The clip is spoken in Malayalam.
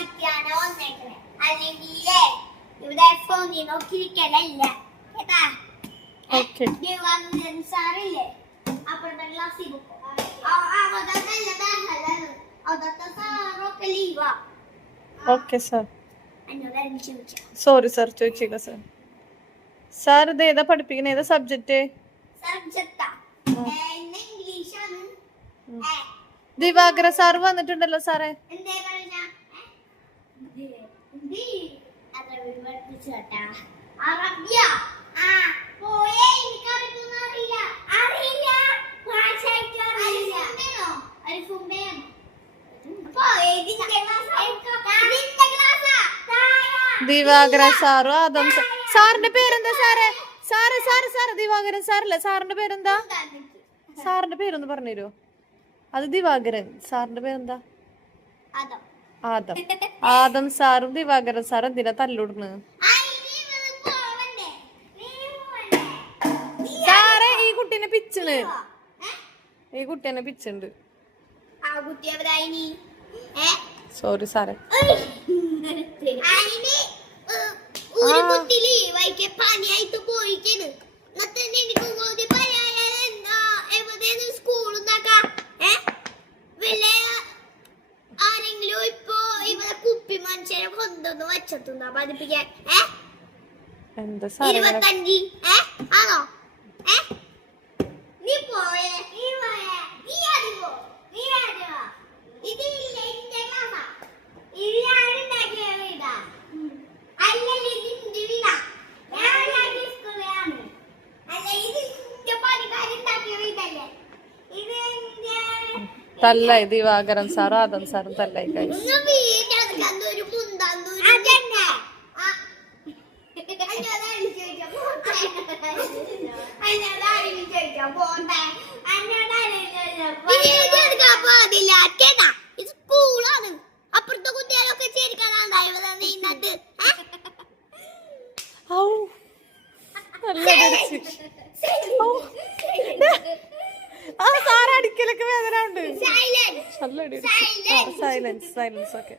പഠിക്കാനോ വന്നേക്കണേ, അല്ലെങ്കിലേ ഇവിടെ ഫോണിൽ നോക്കിയിരിക്കലല്ല കേട്ടാ. സാറില്ലേ അപ്പുറത്തെ ക്ലാസ്സിൽ അവിടത്തെ സാറൊക്കെ ലീവാ. Okay sir. സോറി സാർ, ചോദിച്ചേക്ക സാർ. സാർ ഇത് ഏതാ പഠിപ്പിക്കുന്നത്, ഏതാ സബ്ജക്റ്റ്? ദിവാകര സാർ വന്നിട്ടുണ്ടല്ലോ സാറേ. ദിവാകരൻ സാറും ആദം സാറിന്റെ പേരെന്താ സാറേ? സാറ് സാറ് സാറ് ദിവാകരൻ സാറല്ലേ? സാറിന്റെ പേരെന്താ? സാറിന്റെ പേരൊന്ന് പറഞ്ഞു തരുമോ? അത് ദിവാകരൻ, സാറിന്റെ പേരെന്താ? ആദം. ആദം സാറും ദിവാകരൻ സാറും എന്തിനാ തല്ലുടണ്? സാറേ ഈ കുട്ടീനെ പിച്ചണ്, ഈ കുട്ടീനെ പിച്ചുണ്ട്. സോറി സാറേ. ആരെങ്കിലും ഇപ്പൊ ഇവിടെ കുപ്പി മനുഷ്യരെ കൊണ്ടൊന്ന് വെച്ചെത്തുന്ന പഠിപ്പിക്കാൻ എന്താ സാറേ 25 ആണോ? നീ പോയേ, നീ പോയേ, നീ അറിവോ, നീ അറിവോ? ഇതില്ല എന്റെ ക്ലാസ്സാ, ഇത് ഞാൻ ഉണ്ടാക്കിയ വീടാ, അല്ലെങ്കിൽ ഇതിന്റെ വീടാ, ഞാൻ ഉണ്ടാക്കിയ സ്കൂളാണ്, അല്ല ഇത് എന്റെ പണിക്കാരുണ്ടാക്കിയ വീടല്ലേ, ഇത് എന്റെ തല്ലായി. ദിവാകരൻ സാറും ആദം സാറും തല്ലായി. സ്കൂളാണ്, അപ്പുറത്തെ കുട്ടികളൊക്കെ ചേരിക്കാനാണ്ടായത്. സാറടിക്കലൊക്കെ വേദന ഉണ്ട്. Silence silence okay.